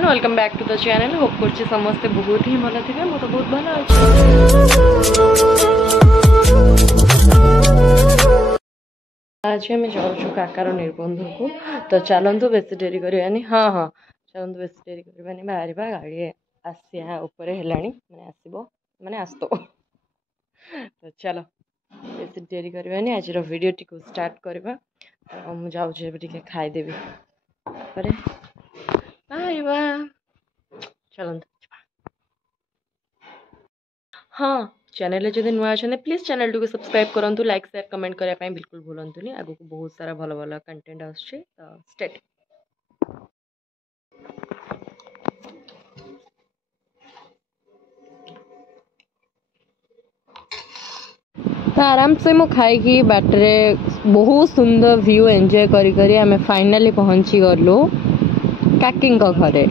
Everyone welcome back to the channel. Hope करछि समस्ते बहुत ही भल थे। मो तो बहुत भल अछि। आज आम जाऊँ काकार निबंध को, तो चलतु बेस डेरी करवानी। हाँ हाँ चलतु बेस डेरी करवानी, बाहर गाड़ी आसिया ऊपर है मैंने आसब मैंने आसत तो चलो बेस डेरी करवानी। आज वीडियो टी स्टार्ट करवा। तो मुझे जाऊँ खाईदेवी चलते। हाँ चैनल जब नुआ अच्छा प्लीज चैनल को सब्सक्राइब करूँ, लाइक शेयर कमेंट करने बिल्कुल भूलतुनि। आगु को बहुत सारा भल भल कंटेंट आसुचे तो स्टेट। तो आराम से मु खाई बाटरे बहुत सुंदर व्यू एंजॉय करी आमे फाइनली पहुंची गलु काकी घरे।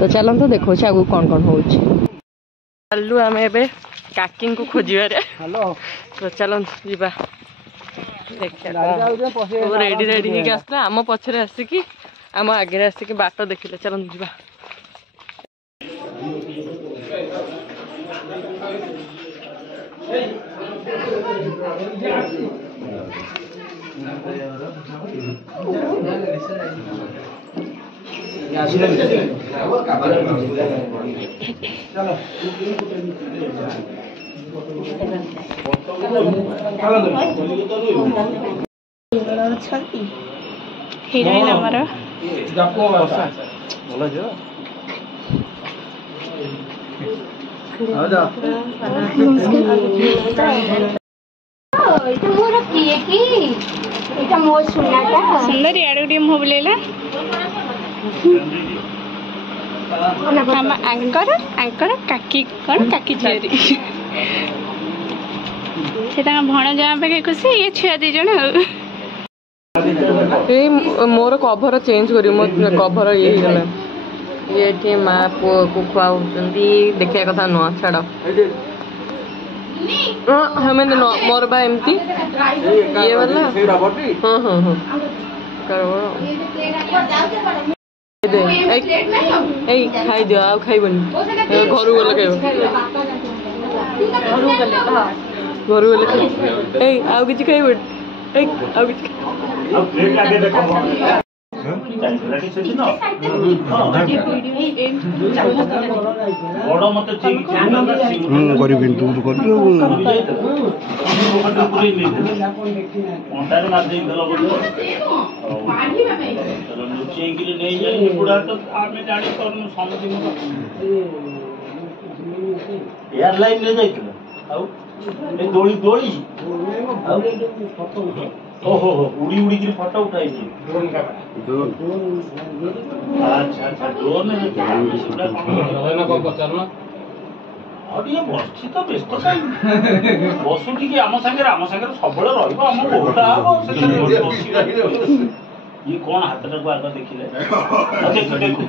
तो चलते देखो आगु कौन कौन हो चलु आम ए काकी को खोजार। तो चलते जा रेडी रेडी होके आसला आम पछरे आसिकी आम आगे आसिकी बाट देखिले। चलते जा हिरोइन हमारा सुंदर याडे मुह बुलेला आंकर आंकर काकी कौन काकी झीरी से भण जा पाखे खुशी ये छुआ दी जन मोर कभर चेंज कर कभर ये ये माँ पुओ को खुआउंट देखा कथा नुह छाड़ मैंने मोर बा एमती ये वाला। हाँ हाँ हाँ खाई दियो आ खाइबनी घर गले घर गले आउ कि खाइबनी एयरलाइन दोली दोली ओहो उड़ी उड़ी की फोटो उठाई थी। अच्छा अच्छा ड्रोन बसी तो व्यस्त बसु टी आम सागर सब ये कौन हाथ को आग देखिले देखु देखु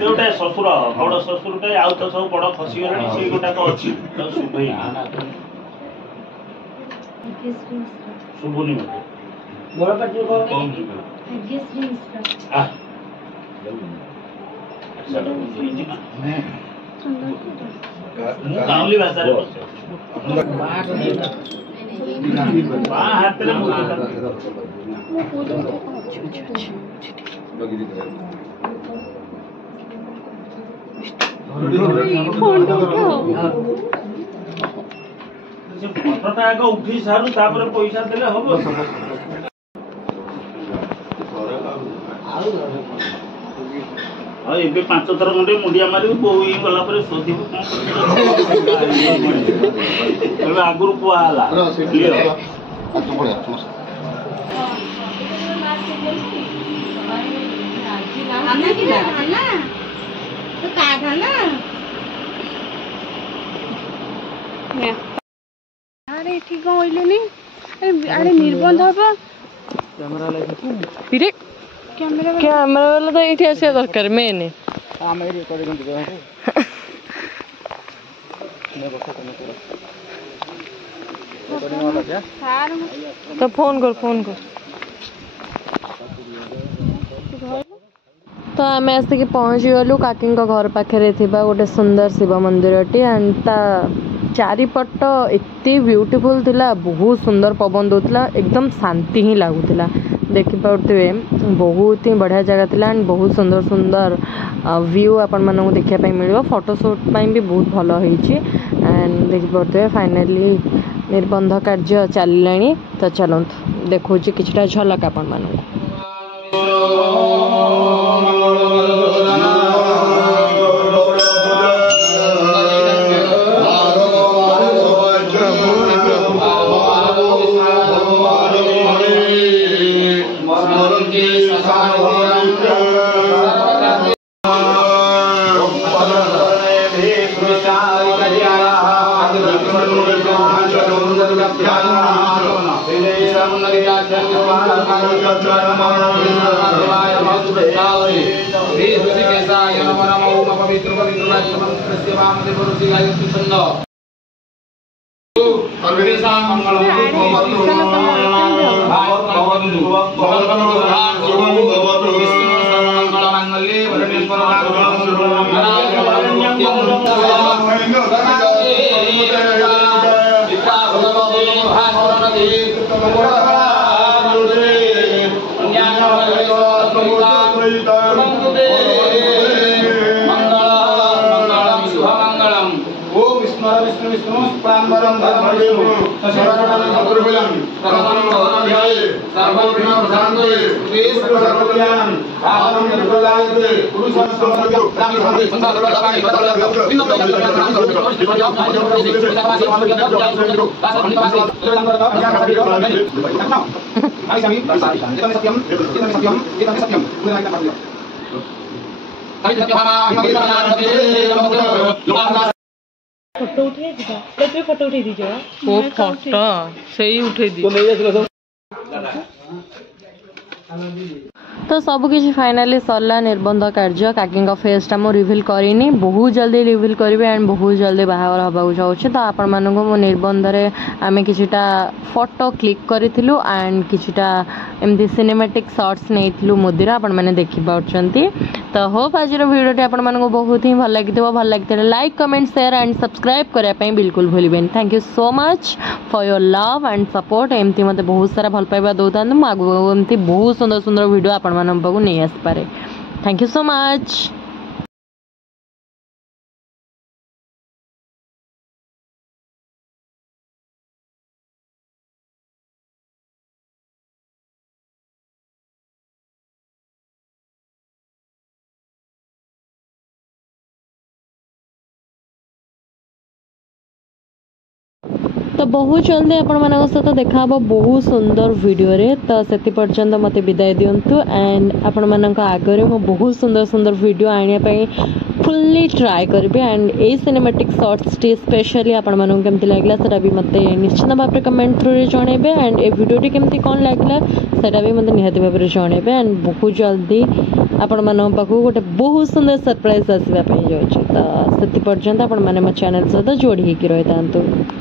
गोटे शशुर बड़ शशुरटे आउ तो सब बड़ खसीगला से गोटा तो अच्छी शुभ शुभुनी गाँवली भाषा फटोटा आग उठी सारू तापर पैसा देले हम ए 5 थर मुंडे मुंडिया मारी बोई गला पर सोधिबो आगुर कुआला अरे ठीक कहलुनी अरे निबंध हम कैमरा वाला तो ये आसा दरकार मेन तो फोन कर तो आम आसिक पहुँची गलु काकी घर पाखे गोटे सुंदर शिव मंदिरटी एंड ता चारिपट एत ब्यूटीफुल थिला बहुत सुंदर पवन दूसरा एकदम शांति ही लगुला देखिपे बहुत ही बढ़िया जगह थिला एंड बहुत सुंदर सुंदर व्यू आपण मानक देखा मिल फोटोशूट भी बहुत भल होती एंड देखिपे फाइनाली निर्बंध कार्य चलिलानी तो चलतु देखो किछटा झलक आपण मानक फोटो उठे फोटो उठे दीजिए वो फोटो सही उठे दी तो सब किसी फाइनाली सरला निर्बंध कार्य काकी फेसटा मु रिवील करनी बहुत जल्दी रिवील करी एंड बहुत जल्दी बाहर हवा चाहूँगी तो आपण मानक मो निर्बंध आम किछिटा फोटो क्लिक करूँ एंड किछिटा एमती सिनेमैटिक शॉट्स नहीं मुदीर आपण मैंने देखी पार्टी तो होप आज भिडियोटी आपण मानक बहुत ही भल लगी like comment share and subscribe करने बिल्कुल भूलें thank you so much for your love and support एमती मत बहुत सारा भल पाइबा दौता आगे बहुत सुंदर सुंदर वीडियो आपण मानक नहीं आसपे थैंक यू सो मच। तो बहुत जल्दी आपण मानक सहित देखा बहुत सुंदर वीडियो रे तो से पर्यंत मत विदाय दिंतु एंड आपण मानक आगे मो बहुत सुंदर सुंदर वीडियो आने फुल्ली ट्राए करी and A cinematic shots T specially आपण मानक केमती लागला सेटा भी मते निश्चित भाव में कमेंट थ्रू रे जणेबे एंड ए वीडियोटी केमती कोन लागला सेटा भी मते निहाती भाव में जणेबे एंड बहुत जल्दी आपण मानक पाखु गोटे बहुत सुंदर सरप्राइज आसबा पई जाउछि तो से पर्यंत आपण माने मो चैनल सहित जोड़ी होकर रही था।